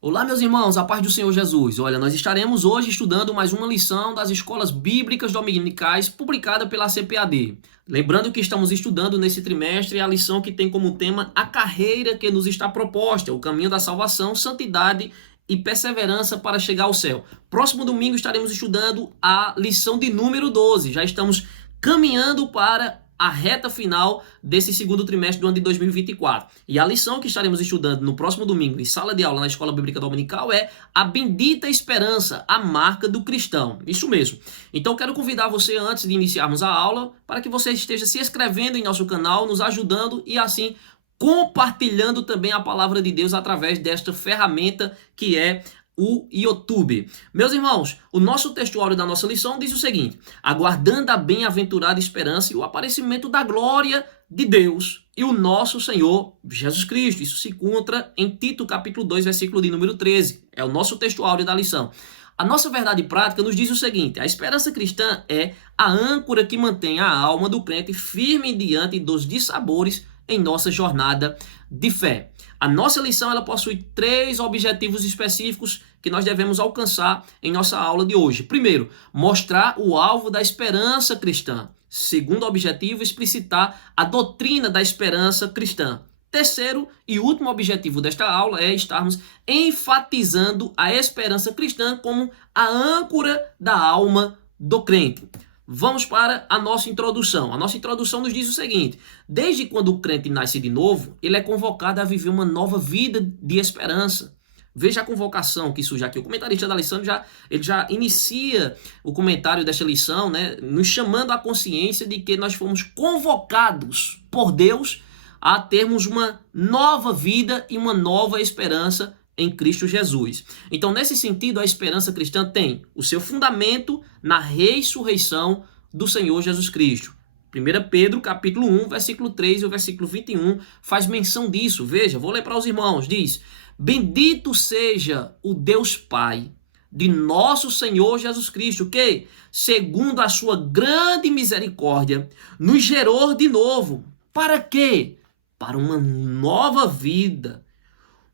Olá, meus irmãos, a paz do Senhor Jesus. Olha, nós estaremos hoje estudando mais uma lição das Escolas Bíblicas Dominicais publicada pela CPAD. Lembrando que estamos estudando nesse trimestre a lição que tem como tema a carreira que nos está proposta, o caminho da salvação, santidade e perseverança para chegar ao céu. Próximo domingo estaremos estudando a lição de número 12. Já estamos caminhando para a reta final desse segundo trimestre do ano de 2024. E a lição que estaremos estudando no próximo domingo em sala de aula na Escola Bíblica Dominical é a bendita esperança, a marca do cristão. Isso mesmo. Então quero convidar você, antes de iniciarmos a aula, para que você esteja se inscrevendo em nosso canal, nos ajudando e assim compartilhando também a palavra de Deus através desta ferramenta que é o YouTube. Meus irmãos, o nosso textuário da nossa lição diz o seguinte: aguardando a bem-aventurada esperança e o aparecimento da glória de Deus e o nosso Senhor Jesus Cristo. Isso se encontra em Tito capítulo 2, versículo de número 13. É o nosso textuário da lição. A nossa verdade prática nos diz o seguinte: a esperança cristã é a âncora que mantém a alma do crente firme diante dos dissabores em nossa jornada de fé. A nossa lição ela possui 3 objetivos específicos que nós devemos alcançar em nossa aula de hoje. Primeiro, mostrar o alvo da esperança cristã. Segundo objetivo, explicitar a doutrina da esperança cristã. Terceiro e último objetivo desta aula é estarmos enfatizando a esperança cristã como a âncora da alma do crente. Vamos para a nossa introdução. A nossa introdução nos diz o seguinte: desde quando o crente nasce de novo, ele é convocado a viver uma nova vida de esperança. Veja a convocação que surge aqui. O comentarista da lição ele já inicia o comentário desta lição, né, nos chamando à consciência de que nós fomos convocados por Deus a termos uma nova vida e uma nova esperança em Cristo Jesus. Então, nesse sentido, a esperança cristã tem o seu fundamento na ressurreição do Senhor Jesus Cristo. 1 Pedro, capítulo 1, versículo 3 e o versículo 21 faz menção disso. Veja, vou ler para os irmãos. Diz: bendito seja o Deus Pai de nosso Senhor Jesus Cristo, que, segundo a sua grande misericórdia, nos gerou de novo. Para quê? Para uma nova vida,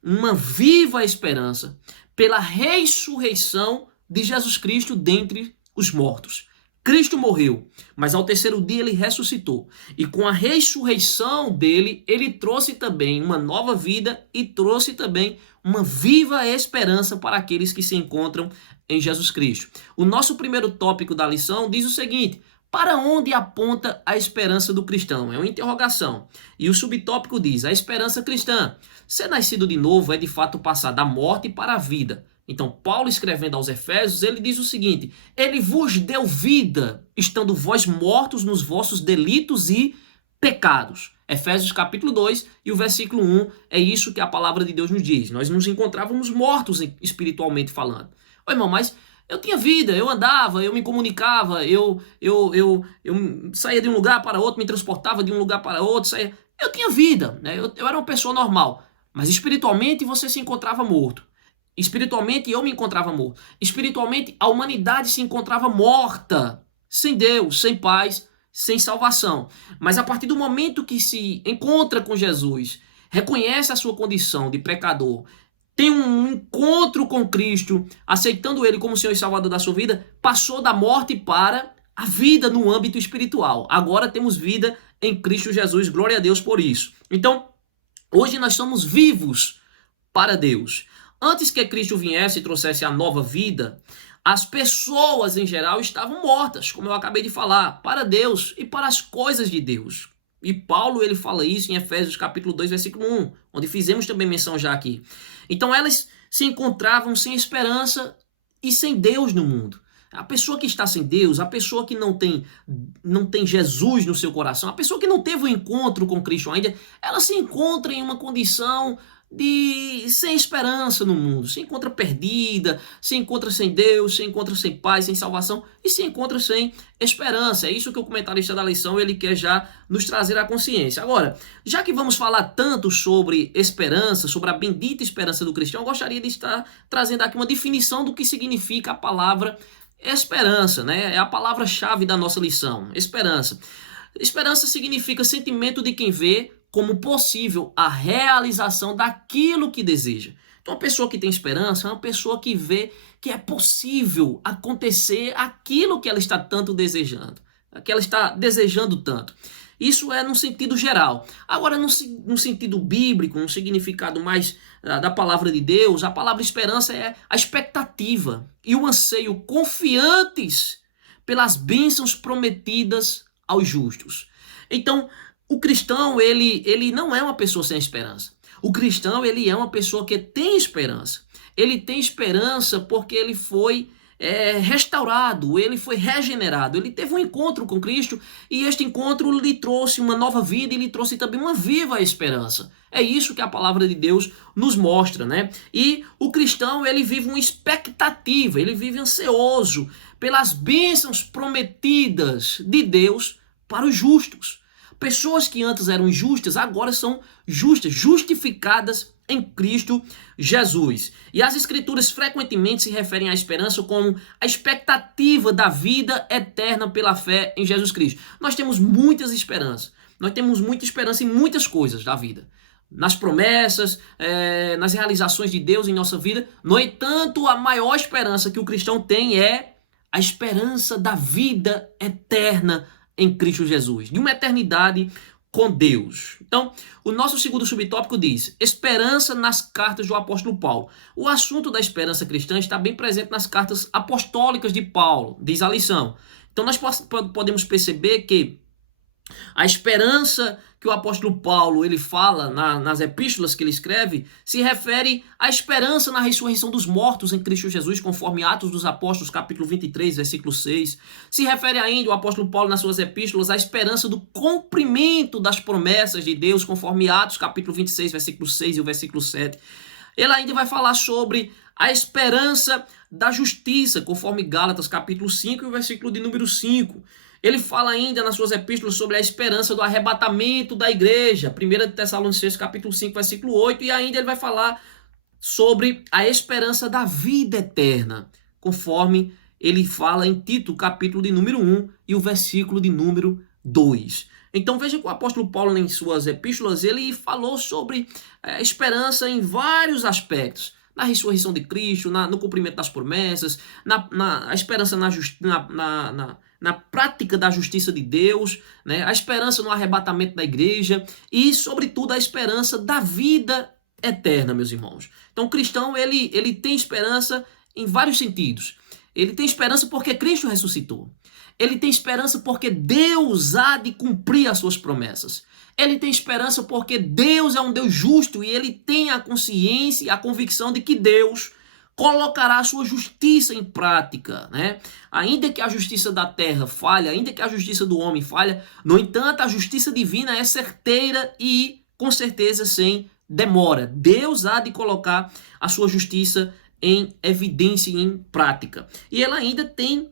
uma viva esperança pela ressurreição de Jesus Cristo dentre os mortos. Cristo morreu, mas ao terceiro dia ele ressuscitou. E com a ressurreição dele, ele trouxe também uma nova vida e trouxe também uma viva esperança para aqueles que se encontram em Jesus Cristo. O nosso primeiro tópico da lição diz o seguinte: para onde aponta a esperança do cristão? É uma interrogação. E o subtópico diz: a esperança cristã. Ser nascido de novo é de fato passar da morte para a vida. Então, Paulo, escrevendo aos Efésios, ele diz o seguinte: ele vos deu vida, estando vós mortos nos vossos delitos e pecados. Efésios capítulo 2 e o versículo 1 é isso que a palavra de Deus nos diz. Nós nos encontrávamos mortos espiritualmente falando. Ô, irmão, mas eu tinha vida, eu andava, eu me comunicava, eu saía de um lugar para outro, me transportava de um lugar para outro, saía. Eu tinha vida, né? Eu era uma pessoa normal, mas espiritualmente você se encontrava morto. Espiritualmente eu me encontrava morto. Espiritualmente a humanidade se encontrava morta, sem Deus, sem paz, sem salvação. Mas a partir do momento que se encontra com Jesus, reconhece a sua condição de pecador, tem um encontro com Cristo, aceitando Ele como Senhor e Salvador da sua vida, passou da morte para a vida no âmbito espiritual. Agora temos vida em Cristo Jesus, glória a Deus por isso. Então, hoje nós somos vivos para Deus. Antes que Cristo viesse e trouxesse a nova vida, as pessoas em geral estavam mortas, como eu acabei de falar, para Deus e para as coisas de Deus. E Paulo ele fala isso em Efésios capítulo 2, versículo 1, onde fizemos também menção já aqui. Então elas se encontravam sem esperança e sem Deus no mundo. A pessoa que está sem Deus, a pessoa que não tem Jesus no seu coração, a pessoa que não teve um encontro com Cristo ainda, ela se encontra em uma condição de sem esperança no mundo, se encontra perdida, se encontra sem Deus, se encontra sem paz, sem salvação e se encontra sem esperança. É isso que o comentarista da lição ele quer já nos trazer à consciência. Agora, já que vamos falar tanto sobre esperança, sobre a bendita esperança do cristão, eu gostaria de estar trazendo aqui uma definição do que significa a palavra esperança, né? É a palavra-chave da nossa lição, esperança. Esperança significa sentimento de quem vê como possível a realização daquilo que deseja. Então, uma pessoa que tem esperança é uma pessoa que vê que é possível acontecer aquilo que ela está tanto desejando, que ela está desejando tanto. Isso é no sentido geral. Agora, no sentido bíblico, no significado mais da palavra de Deus, a palavra esperança é a expectativa e o anseio confiantes pelas bênçãos prometidas aos justos. Então, o cristão, ele não é uma pessoa sem esperança. O cristão, ele é uma pessoa que tem esperança. Ele tem esperança porque ele foi restaurado, ele foi regenerado, ele teve um encontro com Cristo e este encontro lhe trouxe uma nova vida e lhe trouxe também uma viva esperança. É isso que a palavra de Deus nos mostra, né? E o cristão, ele vive uma expectativa, ele vive ansioso pelas bênçãos prometidas de Deus para os justos. Pessoas que antes eram injustas, agora são justas, justificadas em Cristo Jesus. E as escrituras frequentemente se referem à esperança como a expectativa da vida eterna pela fé em Jesus Cristo. Nós temos muitas esperanças. Nós temos muita esperança em muitas coisas da vida. Nas promessas, nas realizações de Deus em nossa vida. No entanto, a maior esperança que o cristão tem é a esperança da vida eterna em Cristo Jesus, de uma eternidade com Deus. Então, o nosso segundo subtópico diz: esperança nas cartas do apóstolo Paulo. O assunto da esperança cristã está bem presente nas cartas apostólicas de Paulo, diz a lição. Então, nós podemos perceber que a esperança que o apóstolo Paulo ele fala nas epístolas que ele escreve se refere à esperança na ressurreição dos mortos em Cristo Jesus, conforme Atos dos Apóstolos, capítulo 23, versículo 6. Se refere ainda o apóstolo Paulo nas suas epístolas à esperança do cumprimento das promessas de Deus, conforme Atos, capítulo 26, versículo 6 e o versículo 7. Ele ainda vai falar sobre a esperança da justiça, conforme Gálatas, capítulo 5 e o versículo de número 5. Ele fala ainda nas suas epístolas sobre a esperança do arrebatamento da igreja, 1 Tessalonicenses capítulo 5, versículo 8, e ainda ele vai falar sobre a esperança da vida eterna, conforme ele fala em Tito, capítulo de número 1 e o versículo de número 2. Então veja que o apóstolo Paulo, em suas epístolas, ele falou sobre esperança em vários aspectos. Na ressurreição de Cristo, no cumprimento das promessas, a esperança na prática da justiça de Deus, né? A esperança no arrebatamento da igreja e, sobretudo, a esperança da vida eterna, meus irmãos. Então, o cristão, ele tem esperança em vários sentidos. Ele tem esperança porque Cristo ressuscitou. Ele tem esperança porque Deus há de cumprir as suas promessas. Ele tem esperança porque Deus é um Deus justo e ele tem a consciência e a convicção de que Deus colocará a sua justiça em prática, né? Ainda que a justiça da terra falhe, ainda que a justiça do homem falhe, no entanto, a justiça divina é certeira e, com certeza, sem demora. Deus há de colocar a sua justiça em evidência e em prática. E ela ainda tem,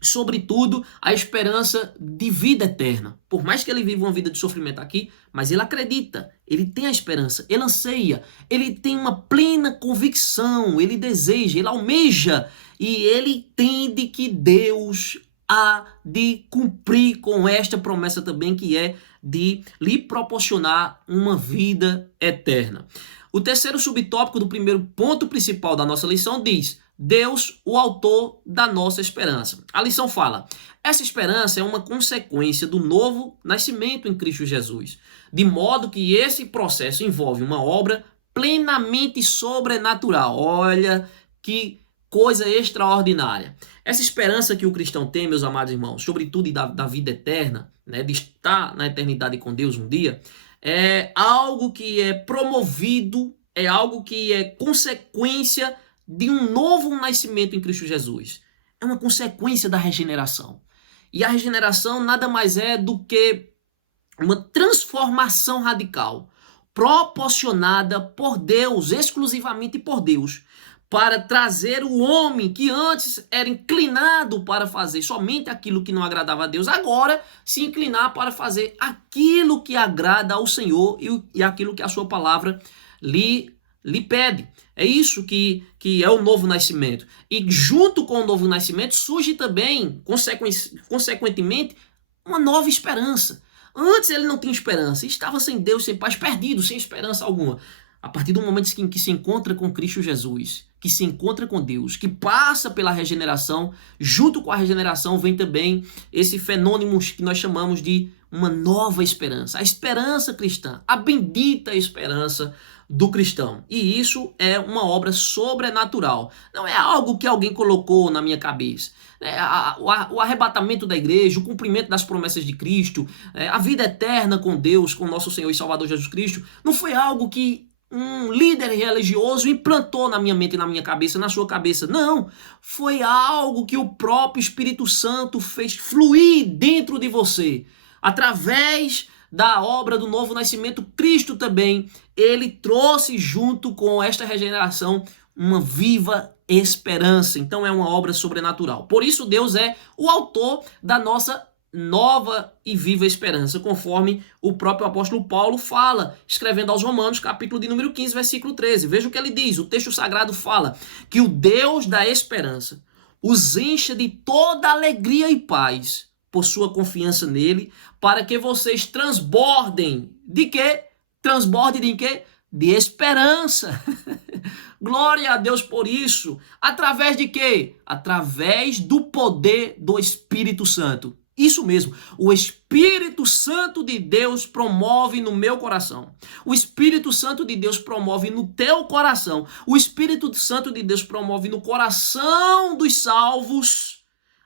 sobretudo, a esperança de vida eterna. Por mais que ele viva uma vida de sofrimento aqui, mas ele acredita, ele tem a esperança, ele anseia, ele tem uma plena convicção, ele deseja, ele almeja e ele entende que Deus há de cumprir com esta promessa também, que é de lhe proporcionar uma vida eterna. O terceiro subtópico do primeiro ponto principal da nossa lição diz: Deus, o autor da nossa esperança. A lição fala: essa esperança é uma consequência do novo nascimento em Cristo Jesus, de modo que esse processo envolve uma obra plenamente sobrenatural. Olha que coisa extraordinária. Essa esperança que o cristão tem, meus amados irmãos, sobretudo da vida eterna, né, de estar na eternidade com Deus um dia, é algo que é promovido, é algo que é consequência de um novo nascimento em Cristo Jesus. É uma consequência da regeneração. E a regeneração nada mais é do que uma transformação radical, proporcionada por Deus, exclusivamente por Deus, para trazer o homem que antes era inclinado para fazer somente aquilo que não agradava a Deus, agora se inclinar para fazer aquilo que agrada ao Senhor e aquilo que a sua palavra lhe pede. É isso que é o novo nascimento. E junto com o novo nascimento surge também, consequentemente, uma nova esperança. Antes ele não tinha esperança, estava sem Deus, sem paz, perdido, sem esperança alguma. A partir do momento em que se encontra com Cristo Jesus, que se encontra com Deus, que passa pela regeneração, junto com a regeneração vem também esse fenômeno que nós chamamos de uma nova esperança. A esperança cristã, a bendita esperança do cristão. E isso é uma obra sobrenatural. Não é algo que alguém colocou na minha cabeça. O arrebatamento da igreja, o cumprimento das promessas de Cristo, a vida eterna com Deus, com nosso Senhor e Salvador Jesus Cristo, não foi algo que um líder religioso implantou na minha mente e na minha cabeça, na sua cabeça. Não, foi algo que o próprio Espírito Santo fez fluir dentro de você. Através da obra do novo nascimento, Cristo também, ele trouxe junto com esta regeneração uma viva esperança. Então é uma obra sobrenatural. Por isso Deus é o autor da nossa nova e viva esperança, conforme o próprio apóstolo Paulo fala, escrevendo aos Romanos, capítulo de número 15, versículo 13. Veja o que ele diz, o texto sagrado fala que o Deus da esperança os encha de toda alegria e paz por sua confiança nele, para que vocês transbordem de quê? Transbordem de quê? De esperança. Glória a Deus por isso. Através de quê? Através do poder do Espírito Santo. Isso mesmo, o Espírito Santo de Deus promove no meu coração. O Espírito Santo de Deus promove no teu coração. O Espírito Santo de Deus promove no coração dos salvos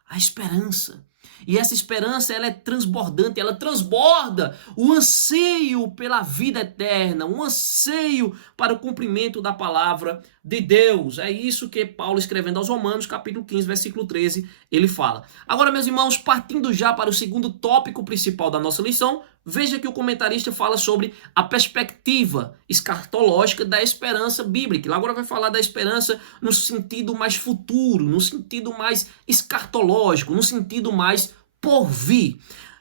a esperança. E essa esperança, ela é transbordante, ela transborda o anseio pela vida eterna, um anseio para o cumprimento da palavra de Deus. É isso que Paulo, escrevendo aos Romanos, capítulo 15, versículo 13, ele fala. Agora, meus irmãos, partindo já para o segundo tópico principal da nossa lição, veja que o comentarista fala sobre a perspectiva escatológica da esperança bíblica. Ele agora vai falar da esperança no sentido mais futuro, no sentido mais escatológico, no sentido mais por vir.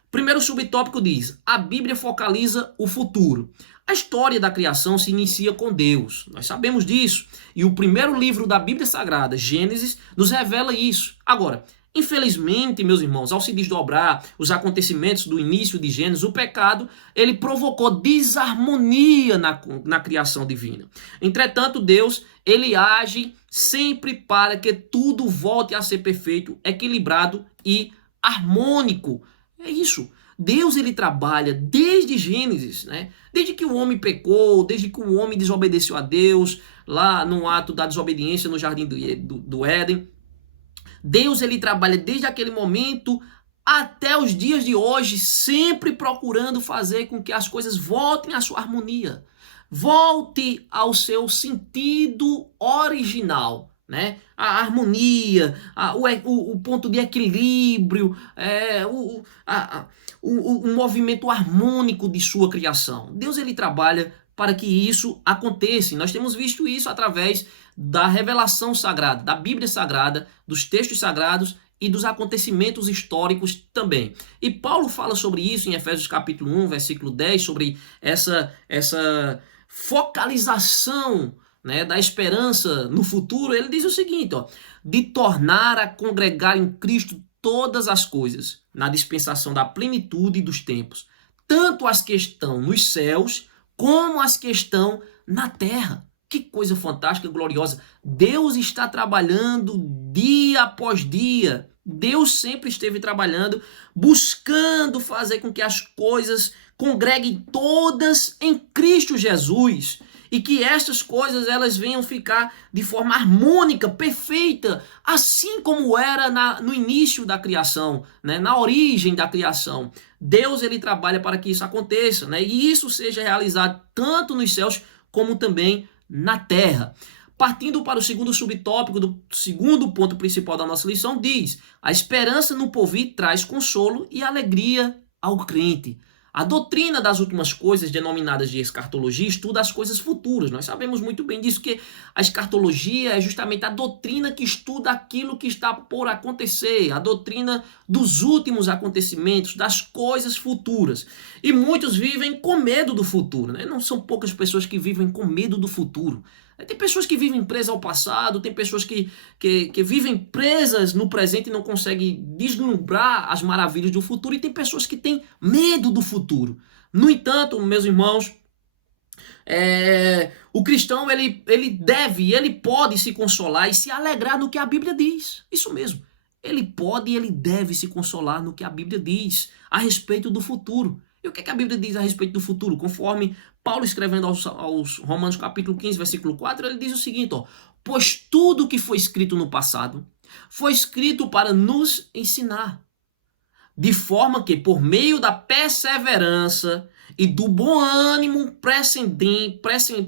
Primeiro subtópico diz: a Bíblia focaliza o futuro. A história da criação se inicia com Deus. Nós sabemos disso. E o primeiro livro da Bíblia Sagrada, Gênesis, nos revela isso. Agora, infelizmente, meus irmãos, ao se desdobrar os acontecimentos do início de Gênesis, o pecado, ele provocou desarmonia na criação divina. Entretanto, Deus, ele age sempre para que tudo volte a ser perfeito, equilibrado e harmônico. É isso. Deus, ele trabalha desde Gênesis, né? Desde que o homem pecou, desde que o homem desobedeceu a Deus, lá no ato da desobediência no jardim do Éden. Deus, ele trabalha desde aquele momento até os dias de hoje, sempre procurando fazer com que as coisas voltem à sua harmonia, volte ao seu sentido original, né? A harmonia, o ponto de equilíbrio, o movimento harmônico de sua criação. Deus, ele trabalha para que isso aconteça. E nós temos visto isso através da revelação sagrada, da Bíblia Sagrada, dos textos sagrados e dos acontecimentos históricos também. E Paulo fala sobre isso em Efésios capítulo 1, versículo 10, sobre essa focalização, né, da esperança no futuro. Ele diz o seguinte, ó: de tornar a congregar em Cristo todas as coisas, na dispensação da plenitude dos tempos, tanto as que estão nos céus, como as que estão na terra. Que coisa fantástica, gloriosa. Deus está trabalhando dia após dia. Deus sempre esteve trabalhando, buscando fazer com que as coisas congreguem todas em Cristo Jesus. E que estas coisas, elas venham ficar de forma harmônica, perfeita, assim como era no início da criação, né? Na origem da criação. Deus, ele trabalha para que isso aconteça, né? E isso seja realizado tanto nos céus como também na terra. Partindo para o segundo subtópico do segundo ponto principal da nossa lição, diz: a esperança no porvir traz consolo e alegria ao crente. A doutrina das últimas coisas, denominadas de escatologia, estuda as coisas futuras. Nós sabemos muito bem disso, que a escatologia é justamente a doutrina que estuda aquilo que está por acontecer, a doutrina dos últimos acontecimentos, das coisas futuras. E muitos vivem com medo do futuro, né? Não são poucas pessoas que vivem com medo do futuro. Tem pessoas que vivem presas ao passado, tem pessoas que vivem presas no presente e não conseguem deslumbrar as maravilhas do futuro, e tem pessoas que têm medo do futuro. No entanto, meus irmãos, o cristão ele deve, ele pode se consolar e se alegrar no que a Bíblia diz. Isso mesmo. Ele pode e ele deve se consolar no que a Bíblia diz a respeito do futuro. E o que a Bíblia diz a respeito do futuro? Conforme Paulo escrevendo aos Romanos capítulo 15, versículo 4, ele diz o seguinte, ó: pois tudo que foi escrito no passado foi escrito para nos ensinar, de forma que, por meio da perseverança e do bom ânimo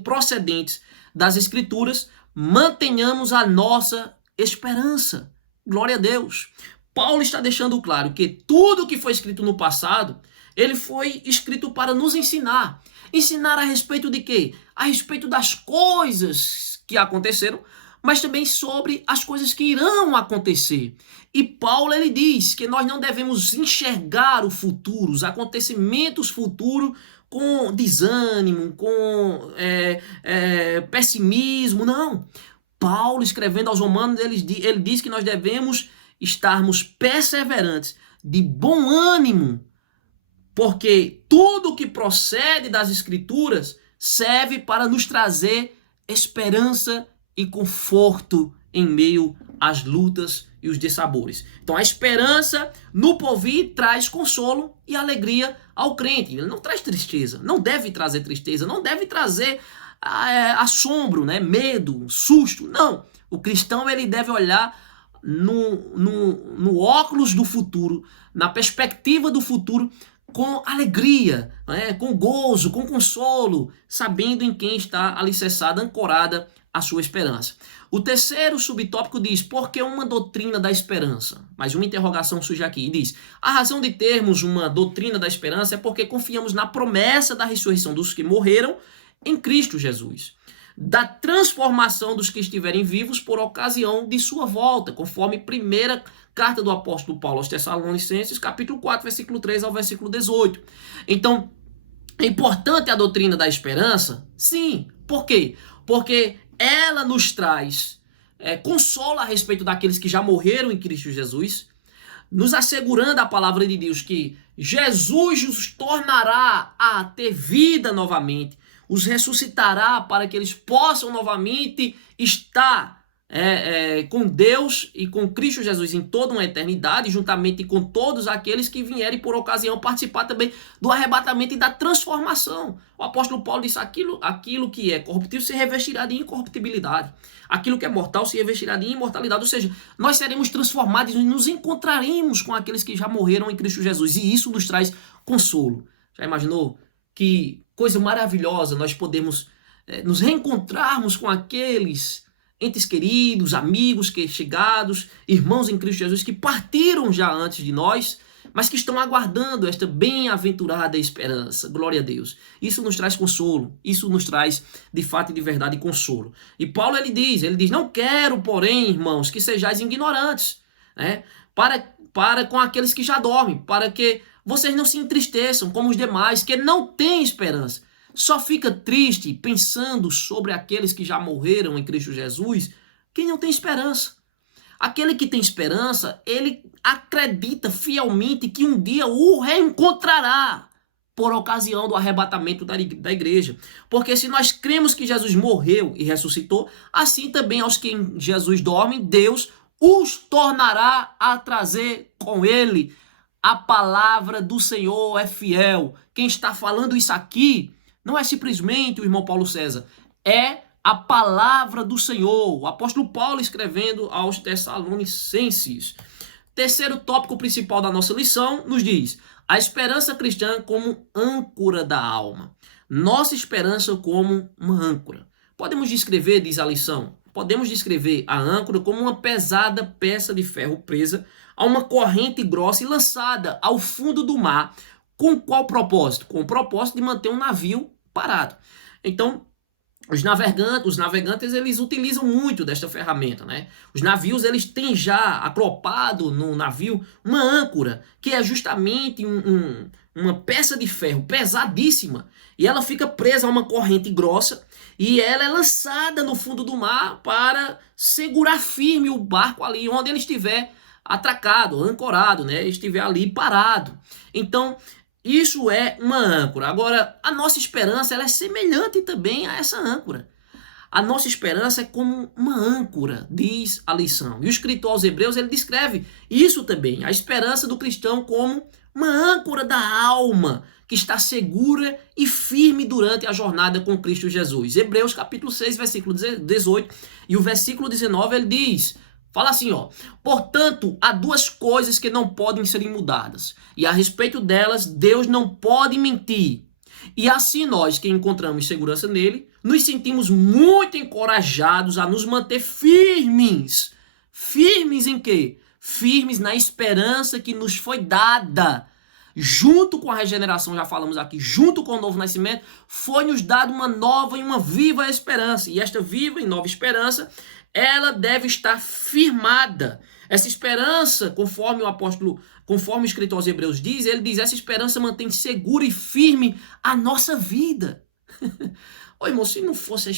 procedentes das Escrituras, mantenhamos a nossa esperança. Glória a Deus. Paulo está deixando claro que tudo que foi escrito no passado, ele foi escrito para nos ensinar. Ensinar a respeito de quê? A respeito das coisas que aconteceram, mas também sobre as coisas que irão acontecer. E Paulo, ele diz que nós não devemos enxergar o futuro, os acontecimentos futuros, com desânimo, com pessimismo, não. Paulo, escrevendo aos Romanos, ele diz que nós devemos estarmos perseverantes, de bom ânimo, porque tudo que procede das Escrituras serve para nos trazer esperança e conforto em meio às lutas e os dissabores. Então a esperança no porvir traz consolo e alegria ao crente. Ele não traz tristeza, não deve trazer tristeza, não deve trazer assombro, né? Medo, susto. Não. O cristão ele deve olhar no óculos do futuro, na perspectiva do futuro, com alegria, né? Com gozo, com consolo, sabendo em quem está alicerçada, ancorada a sua esperança. O terceiro subtópico diz: por que uma doutrina da esperança? Mais uma interrogação surge aqui e diz: a razão de termos uma doutrina da esperança é porque confiamos na promessa da ressurreição dos que morreram em Cristo Jesus, da transformação dos que estiverem vivos por ocasião de sua volta, conforme primeira carta do apóstolo Paulo aos Tessalonicenses, capítulo 4, versículo 3 ao versículo 18. Então, é importante a doutrina da esperança? Sim. Por quê? Porque ela nos traz consolo a respeito daqueles que já morreram em Cristo Jesus, nos assegurando a palavra de Deus que Jesus os tornará a ter vida novamente, os ressuscitará para que eles possam novamente estar com Deus e com Cristo Jesus em toda uma eternidade, juntamente com todos aqueles que vierem por ocasião participar também do arrebatamento e da transformação. O apóstolo Paulo disse: aquilo que é corruptível se revestirá de incorruptibilidade, aquilo que é mortal se revestirá de imortalidade, ou seja, nós seremos transformados e nos encontraremos com aqueles que já morreram em Cristo Jesus, e isso nos traz consolo. Já imaginou que coisa maravilhosa nós podemos nos reencontrarmos com aqueles entes queridos, amigos que chegados, irmãos em Cristo Jesus que partiram já antes de nós, mas que estão aguardando esta bem-aventurada esperança. Glória a Deus. Isso nos traz consolo, isso nos traz de fato e de verdade consolo. E Paulo ele diz, não quero, porém, irmãos, que sejais ignorantes, né? Para com aqueles que já dormem, para que vocês não se entristeçam como os demais, que não têm esperança. Só fica triste pensando sobre aqueles que já morreram em Cristo Jesus, quem não tem esperança. Aquele que tem esperança, ele acredita fielmente que um dia o reencontrará por ocasião do arrebatamento da igreja. Porque se nós cremos que Jesus morreu e ressuscitou, assim também aos que em Jesus dormem, Deus os tornará a trazer com ele. A palavra do Senhor é fiel. Quem está falando isso aqui não é simplesmente o irmão Paulo César, é a palavra do Senhor. O apóstolo Paulo escrevendo aos Tessalonicenses. Terceiro tópico principal da nossa lição nos diz: a esperança cristã como âncora da alma. Nossa esperança como uma âncora. Podemos descrever, diz a lição, podemos descrever a âncora como uma pesada peça de ferro presa a uma corrente grossa e lançada ao fundo do mar. Com qual propósito? Com o propósito de manter um navio parado. Então, os navegantes eles utilizam muito desta ferramenta, né? Os navios eles têm já acoplado no navio uma âncora, que é justamente uma peça de ferro pesadíssima, e ela fica presa a uma corrente grossa, e ela é lançada no fundo do mar para segurar firme o barco ali onde ele estiver atracado, ancorado, né? Estiver ali parado. Então, isso é uma âncora. Agora, a nossa esperança ela é semelhante também a essa âncora. A nossa esperança é como uma âncora, diz a lição. E o escritor aos Hebreus, ele descreve isso também, a esperança do cristão como uma âncora da alma, que está segura e firme durante a jornada com Cristo Jesus. Hebreus capítulo 6, versículo 18 e o versículo 19, ele diz, fala assim, ó: portanto, há duas coisas que não podem ser mudadas, e a respeito delas, Deus não pode mentir. E assim nós, que encontramos segurança nele, nos sentimos muito encorajados a nos manter firmes. Firmes em quê? Firmes na esperança que nos foi dada. Junto com a regeneração, já falamos aqui, junto com o novo nascimento, foi-nos dada uma nova e uma viva esperança. E esta viva e nova esperança, ela deve estar firmada. Essa esperança, conforme o escritor aos Hebreus diz, ele diz, essa esperança mantém segura e firme a nossa vida. Ô irmão, se não fosse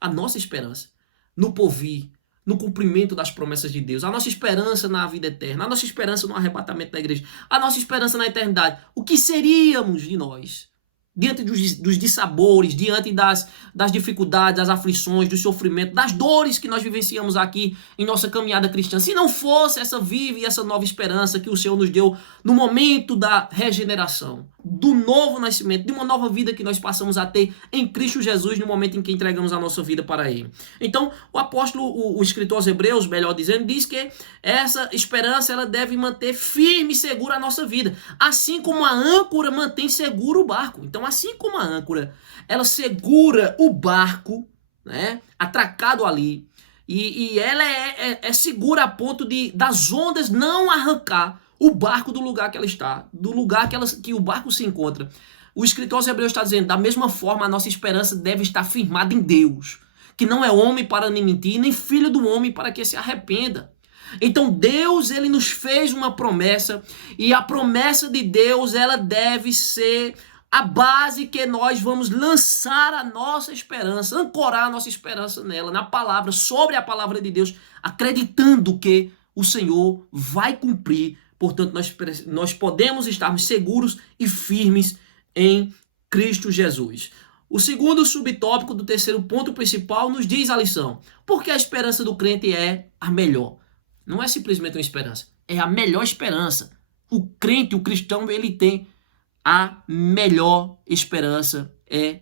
a nossa esperança, no porvir, no cumprimento das promessas de Deus, a nossa esperança na vida eterna, a nossa esperança no arrebatamento da igreja, a nossa esperança na eternidade, o que seríamos de nós? Diante dos dissabores, diante das dificuldades, das aflições, do sofrimento, das dores que nós vivenciamos aqui em nossa caminhada cristã. Se não fosse essa viva e essa nova esperança que o Senhor nos deu no momento da regeneração, do novo nascimento, de uma nova vida que nós passamos a ter em Cristo Jesus no momento em que entregamos a nossa vida para Ele. Então, o apóstolo, o escritor aos Hebreus, melhor dizendo, diz que essa esperança ela deve manter firme e segura a nossa vida, assim como a âncora mantém seguro o barco. Então, assim como a âncora, ela segura o barco, né, atracado ali, e ela é segura a ponto das ondas não arrancar o barco do lugar que ela está, do lugar que o barco se encontra. O escritor aos Hebreus está dizendo, da mesma forma, a nossa esperança deve estar firmada em Deus, que não é homem para nem mentir, nem filho do homem para que se arrependa. Então Deus, ele nos fez uma promessa, e a promessa de Deus, ela deve ser a base que nós vamos lançar a nossa esperança, ancorar a nossa esperança nela, na palavra, sobre a palavra de Deus, acreditando que o Senhor vai cumprir. Portanto, nós podemos estarmos seguros e firmes em Cristo Jesus. O segundo subtópico do terceiro ponto principal nos diz a lição. Porque a esperança do crente é a melhor. Não é simplesmente uma esperança, é a melhor esperança. O crente, o cristão, ele tem a melhor esperança, é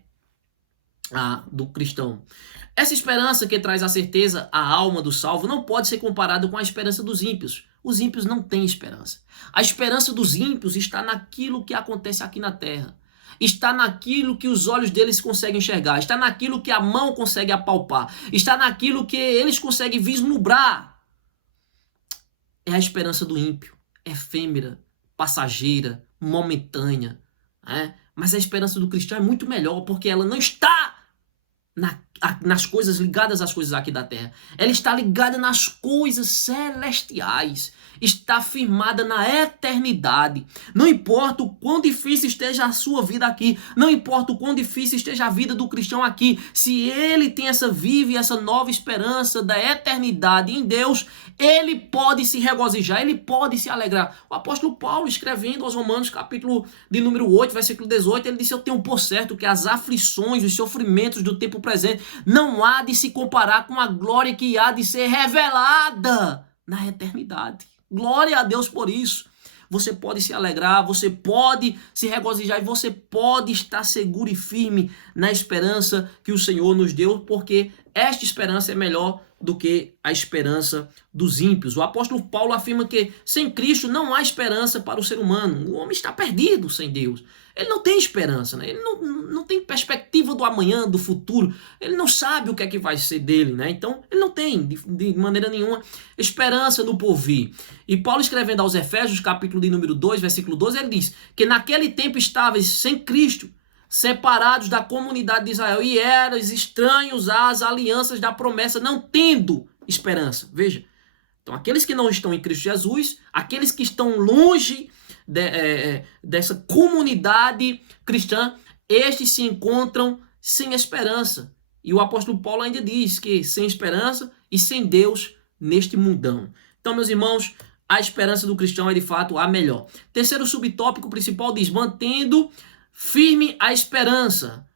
a do cristão. Essa esperança que traz a certeza à alma do salvo não pode ser comparada com a esperança dos ímpios. Os ímpios não têm esperança. A esperança dos ímpios está naquilo que acontece aqui na terra. Está naquilo que os olhos deles conseguem enxergar. Está naquilo que a mão consegue apalpar. Está naquilo que eles conseguem vislumbrar. É a esperança do ímpio. Efêmera, passageira, momentânea. Né? Mas a esperança do cristão é muito melhor, porque ela não está nas coisas ligadas às coisas aqui da terra. Ela está ligada nas coisas celestiais. Está firmada na eternidade. Não importa o quão difícil esteja a sua vida aqui, não importa o quão difícil esteja a vida do cristão aqui, se ele tem essa viva e essa nova esperança da eternidade em Deus, ele pode se regozijar, ele pode se alegrar. O apóstolo Paulo, escrevendo aos Romanos, capítulo de número 8, versículo 18, ele disse, eu tenho por certo que as aflições, os sofrimentos do tempo presente não há de se comparar com a glória que há de ser revelada na eternidade. Glória a Deus por isso. Você pode se alegrar, você pode se regozijar e você pode estar seguro e firme na esperança que o Senhor nos deu, porque esta esperança é melhor do que a esperança dos ímpios. O apóstolo Paulo afirma que sem Cristo não há esperança para o ser humano. O homem está perdido sem Deus. Ele não tem esperança, né? Ele não tem perspectiva do amanhã, do futuro. Ele não sabe o que é que vai ser dele, né? Então, ele não tem, de maneira nenhuma, esperança no porvir. E Paulo, escrevendo aos Efésios, capítulo de número 2, versículo 12, ele diz que naquele tempo estavais sem Cristo, separados da comunidade de Israel, e eras estranhos às alianças da promessa, não tendo esperança. Veja, então aqueles que não estão em Cristo Jesus, aqueles que estão longe dessa comunidade cristã, estes se encontram sem esperança. E o apóstolo Paulo ainda diz que sem esperança e sem Deus neste mundão. Então, meus irmãos, a esperança do cristão é de fato a melhor. Terceiro subtópico principal diz: mantendo firme a esperança.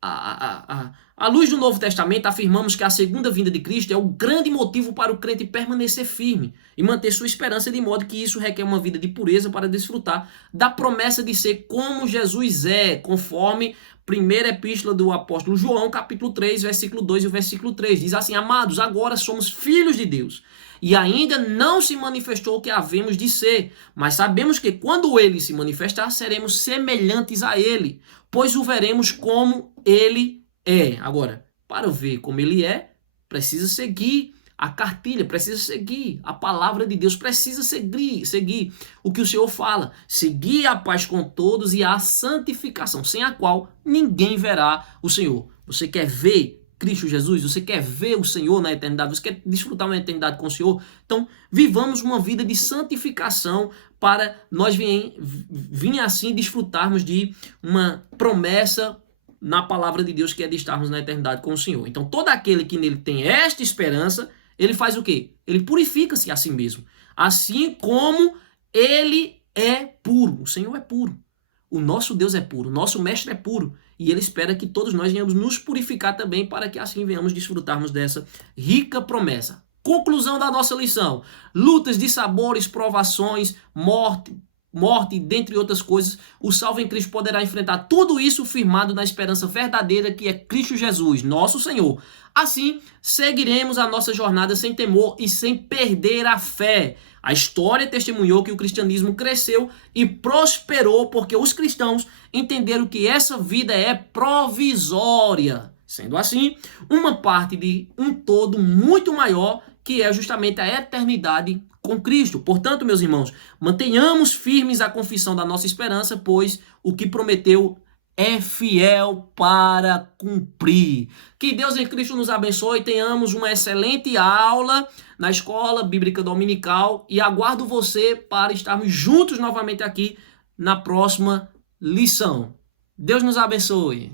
À luz do Novo Testamento, afirmamos que a segunda vinda de Cristo é o grande motivo para o crente permanecer firme e manter sua esperança, de modo que isso requer uma vida de pureza para desfrutar da promessa de ser como Jesus é, conforme primeira epístola do apóstolo João, capítulo 3, versículo 2 e o versículo 3. Diz assim: amados, agora somos filhos de Deus, e ainda não se manifestou o que havemos de ser, mas sabemos que quando ele se manifestar, seremos semelhantes a ele, pois o veremos como ele é. Agora, para ver como ele é, precisa seguir a cartilha, precisa seguir a palavra de Deus, precisa seguir o que o Senhor fala, seguir a paz com todos e a santificação, sem a qual ninguém verá o Senhor. Você quer ver Cristo Jesus? Você quer ver o Senhor na eternidade? Você quer desfrutar uma eternidade com o Senhor? Então, vivamos uma vida de santificação para nós vir assim desfrutarmos de uma promessa na palavra de Deus, que é de estarmos na eternidade com o Senhor. Então, todo aquele que nele tem esta esperança, ele faz o quê? Ele purifica-se a si mesmo. Assim como ele é puro. O Senhor é puro. O nosso Deus é puro. O nosso Mestre é puro. E ele espera que todos nós venhamos nos purificar também, para que assim venhamos desfrutarmos dessa rica promessa. Conclusão da nossa lição: lutas, dissabores, provações, morte, dentre outras coisas, o salvo em Cristo poderá enfrentar tudo isso firmado na esperança verdadeira que é Cristo Jesus, nosso Senhor. Assim, seguiremos a nossa jornada sem temor e sem perder a fé. A história testemunhou que o cristianismo cresceu e prosperou porque os cristãos entenderam que essa vida é provisória. Sendo assim, uma parte de um todo muito maior, que é justamente a eternidade com Cristo. Portanto, meus irmãos, mantenhamos firmes a confissão da nossa esperança, pois o que prometeu é fiel para cumprir. Que Deus em Cristo nos abençoe, tenhamos uma excelente aula na Escola Bíblica Dominical e aguardo você para estarmos juntos novamente aqui na próxima lição. Deus nos abençoe.